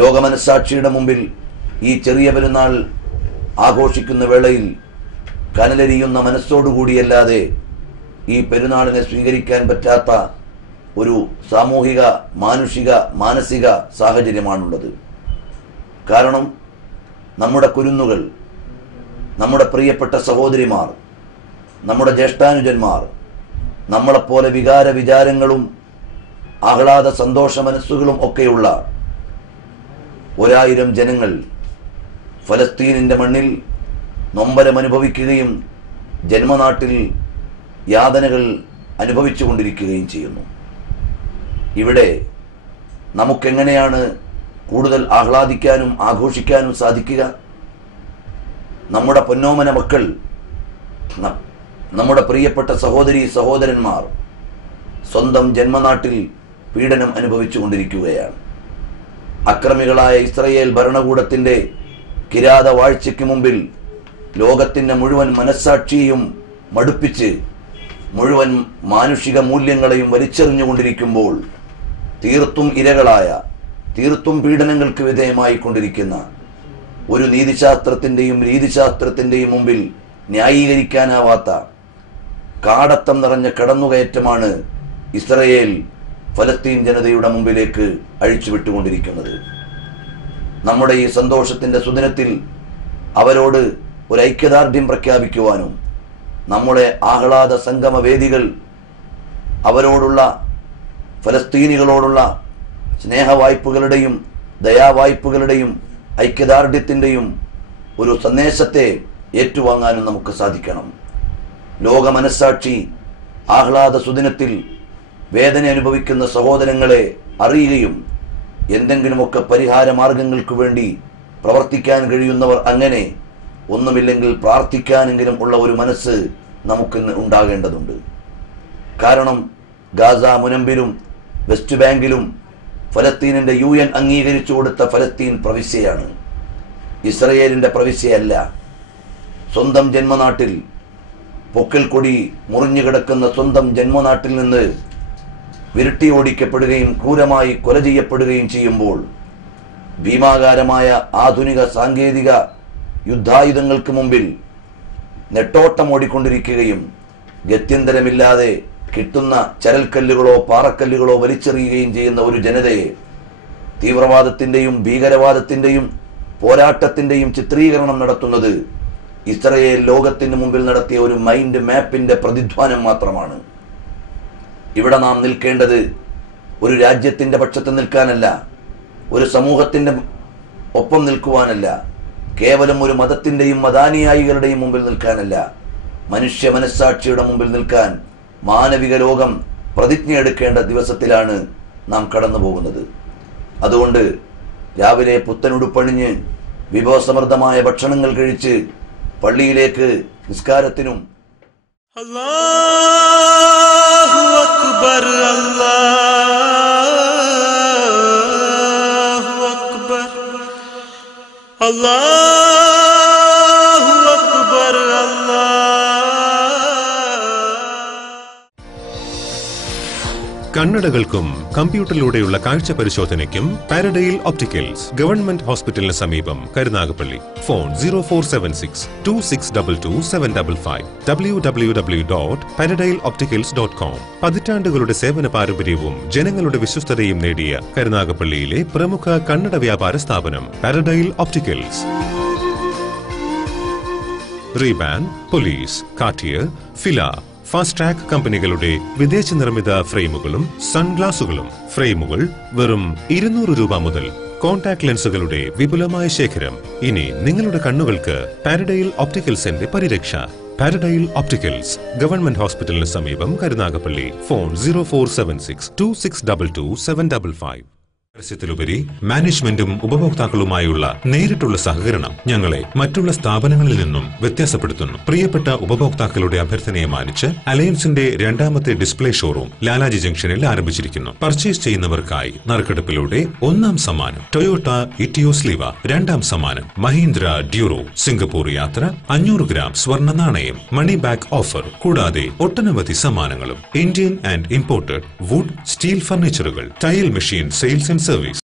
ലോകമനസാക്ഷിയുടെ മുമ്പിൽ ഈ ചെറിയ പെരുന്നാൾ ആഘോഷിക്കുന്ന വേളയിൽ കനലെരിയുന്ന മനസ്സോടുകൂടിയല്ലാതെ ഈ പെരുന്നാളിനെ സ്വീകരിക്കാൻ പറ്റാത്ത ഒരു സാമൂഹിക, മാനുഷിക, മാനസിക സാഹചര്യമാണുള്ളത്. കാരണം നമ്മുടെ കുരുന്നുകൾ, നമ്മുടെ പ്രിയപ്പെട്ട സഹോദരിമാർ, നമ്മുടെ ജ്യേഷ്ഠാനുജന്മാർ, നമ്മളെപ്പോലെ വികാര വിചാരങ്ങളും ആഹ്ലാദ സന്തോഷ മനസ്സുകളും ഒക്കെയുള്ള 1000 ജനങ്ങൾ ഫലസ്തീനിൻ്റെ മണ്ണിൽ നൊമ്പരം അനുഭവിക്കുകയും ജന്മനാട്ടിൽ യാതനകൾ അനുഭവിച്ചു കൊണ്ടിരിക്കുകയും ചെയ്യുന്നു. ഇവിടെ നമുക്കെങ്ങനെയാണ് കൂടുതൽ ആഹ്ലാദിക്കാനും ആഘോഷിക്കാനും സാധിക്കുക? നമ്മുടെ പൊന്നോമന മക്കൾ, നമ്മുടെ പ്രിയപ്പെട്ട സഹോദരി സഹോദരന്മാർ സ്വന്തം ജന്മനാട്ടിൽ പീഡനം അനുഭവിച്ചു കൊണ്ടിരിക്കുകയാണ്. അക്രമികളായ ഇസ്രയേൽ ഭരണകൂടത്തിൻ്റെ കിരാത വാഴ്ചയ്ക്ക് മുമ്പിൽ ലോകത്തിൻ്റെ മുഴുവൻ മനസ്സാക്ഷിയെയും മടുപ്പിച്ച് മുഴുവൻ മാനുഷിക മൂല്യങ്ങളെയും വലിച്ചെറിഞ്ഞുകൊണ്ടിരിക്കുമ്പോൾ തീർത്തും ഇരകളായ, തീർത്തും പീഡനങ്ങൾക്ക് വിധേയമായി കൊണ്ടിരിക്കുന്ന ഒരു നീതിശാസ്ത്രത്തിൻ്റെയും രീതിശാസ്ത്രത്തിൻ്റെയും മുമ്പിൽ ന്യായീകരിക്കാനാവാത്ത കാടത്തം നിറഞ്ഞ കടന്നുകയറ്റമാണ് ഇസ്രയേൽ ഫലസ്തീൻ ജനതയുടെ മുമ്പിലേക്ക് അഴിച്ചുവിട്ടുകൊണ്ടിരിക്കുന്നത്. നമ്മുടെ ഈ സന്തോഷത്തിൻ്റെ സുദിനത്തിൽ അവരോട് ഒരു ഐക്യദാർഢ്യം പ്രഖ്യാപിക്കുവാനും നമ്മുടെ ആഹ്ലാദ സംഗമ വേദികൾ അവരോടുള്ള, ഫലസ്തീനികളോടുള്ള സ്നേഹവായ്പകളുടെയും ദയാവായ്പകളുടെയും ഐക്യദാർഢ്യത്തിൻ്റെയും ഒരു സന്ദേശത്തെ ഏറ്റുവാങ്ങാനും നമുക്ക് സാധിക്കണം. ലോക മനസ്സാക്ഷി ആഹ്ലാദ സുദിനത്തിൽ വേദന അനുഭവിക്കുന്ന സഹോദരങ്ങളെ അറിയുകയും എന്തെങ്കിലുമൊക്കെ പരിഹാര മാർഗങ്ങൾക്ക് വേണ്ടി പ്രവർത്തിക്കാൻ കഴിയുന്നവർ അങ്ങനെ, ഒന്നുമില്ലെങ്കിൽ പ്രാർത്ഥിക്കാനെങ്കിലും ഉള്ള ഒരു മനസ്സ് നമുക്കിന്ന് ഉണ്ടാകേണ്ടതുണ്ട്. കാരണം ഗാസ മുനമ്പിലും വെസ്റ്റ് ബാങ്കിലും ഫലസ്തീനിൻ്റെ UN അംഗീകരിച്ചു കൊടുത്ത ഫലസ്തീൻ പ്രവിശ്യയാണ്, ഇസ്രയേലിൻ്റെ പ്രവിശ്യയല്ല. സ്വന്തം ജന്മനാട്ടിൽ പൊക്കിൽ കൊടി മുറിഞ്ഞു കിടക്കുന്ന സ്വന്തം ജന്മനാട്ടിൽ നിന്ന് വിരട്ടിയോടിക്കപ്പെടുകയും ക്രൂരമായി കൊല ചെയ്യപ്പെടുകയും ചെയ്യുമ്പോൾ ഭീമാകാരമായ ആധുനിക സാങ്കേതിക യുദ്ധായുധങ്ങൾക്ക് മുമ്പിൽ നെട്ടോട്ടമോടിക്കൊണ്ടിരിക്കുകയും ഗത്യന്തരമില്ലാതെ കിട്ടുന്ന ചരൽക്കല്ലുകളോ പാറക്കല്ലുകളോ വലിച്ചെറിയുകയും ചെയ്യുന്ന ഒരു ജനതയെ തീവ്രവാദത്തിൻ്റെയും ഭീകരവാദത്തിൻ്റെയും പോരാട്ടത്തിൻ്റെയും ചിത്രീകരണം നടത്തുന്നത് ഇസ്രയേൽ ലോകത്തിന് മുമ്പിൽ നടത്തിയ ഒരു മൈൻഡ് മാപ്പിൻ്റെ പ്രതിധ്വാനം മാത്രമാണ്. ഇവിടെ നാം നിൽക്കേണ്ടത് ഒരു രാജ്യത്തിൻ്റെ പക്ഷത്ത് നിൽക്കാനല്ല, ഒരു സമൂഹത്തിൻ്റെ ഒപ്പം നിൽക്കുവാനല്ല, കേവലം ഒരു മതത്തിൻ്റെയും മതാനുയായികളുടെയും മുമ്പിൽ നിൽക്കാനല്ല, മനുഷ്യ മനസ്സാക്ഷിയുടെ മുമ്പിൽ നിൽക്കാൻ മാനവിക ലോകം പ്രതിജ്ഞയെടുക്കേണ്ട ദിവസത്തിലാണ് നാം കടന്നു പോകുന്നത്. അതുകൊണ്ട് രാവിലെ പുത്തനുടുപ്പണിഞ്ഞ് വിഭവസമൃദ്ധമായ ഭക്ഷണങ്ങൾ കഴിച്ച് പള്ളിയിലേക്ക് നിസ്കാരത്തിനും അല്ലാഹു അക്ബർ അല്ലാഹു അക്ബർ അല്ലാഹു അക്ബർ കണ്ണടകൾക്കും കമ്പ്യൂട്ടറിലൂടെയുള്ള കാഴ്ച പരിശോധനയ്ക്കും പാരഡൈൽ ഒപ്റ്റിക്കൽസ്, ഗവൺമെന്റ് ഹോസ്പിറ്റലിന് സമീപം, കരുനാഗപ്പള്ളി. Phone 04762622 www.paradigmopticals.com. പതിറ്റാണ്ടുകളുടെ സേവന പാരമ്പര്യവും ജനങ്ങളുടെ വിശ്വസ്തതയും നേടിയ കരുനാഗപ്പള്ളിയിലെ പ്രമുഖ കണ്ണട വ്യാപാര സ്ഥാപനം പാരഡൈൽ opticals. Ray Ban, Police, Cartier, Fila, Fastrack കമ്പനികളുടെ വിദേശ നിർമ്മിത ഫ്രെയിമുകളും സൺഗ്ലാസുകളും. ഫ്രെയിമുകൾ വെറും 200 രൂപ മുതൽ. കോൺടാക്ട് ലെൻസുകളുടെ വിപുലമായ ശേഖരം. ഇനി നിങ്ങളുടെ കണ്ണുകൾക്ക് പാരഡൈൽ ഒപ്റ്റിക്കൽസിന്റെ പരിരക്ഷ. പാരഡൈൽ ഒപ്റ്റിക്കൽസ്, ഗവൺമെന്റ് ഹോസ്പിറ്റലിന് സമീപം, കരുനാഗപ്പള്ളി. ഫോൺ 04762622 പരസ്യത്തിലുപരി മാനേജ്മെന്റും ഉപഭോക്താക്കളുമായുള്ള നേരിട്ടുള്ള സഹകരണം ഞങ്ങളെ മറ്റുള്ള സ്ഥാപനങ്ങളിൽ നിന്നും വ്യത്യാസപ്പെടുത്തുന്നു. പ്രിയപ്പെട്ട ഉപഭോക്താക്കളുടെ അഭ്യർത്ഥനയെ മാനിച്ച് അലയൻസിന്റെ 2ാമത്തെ ഡിസ്പ്ലേ ഷോറൂം ലാലാജി ജംഗ്ഷനിൽ ആരംഭിച്ചിരിക്കുന്നു. പർച്ചേസ് ചെയ്യുന്നവർക്കായി നറുക്കെടുപ്പിലൂടെ 1ാം സമ്മാനം ടൊയോട്ട ഇറ്റിയോസ് ലീവ, 2ാം സമ്മാനം മഹീന്ദ്ര ഡ്യൂറോ, സിംഗപ്പൂർ യാത്ര, 500 ഗ്രാം സ്വർണ്ണ നാണയം, മണി ബാക്ക് ഓഫർ, കൂടാതെ ഒട്ടനവധി സമ്മാനങ്ങളും. Indian and imported wood, steel ഫർണിച്ചറുകൾ, tile machine sales and service.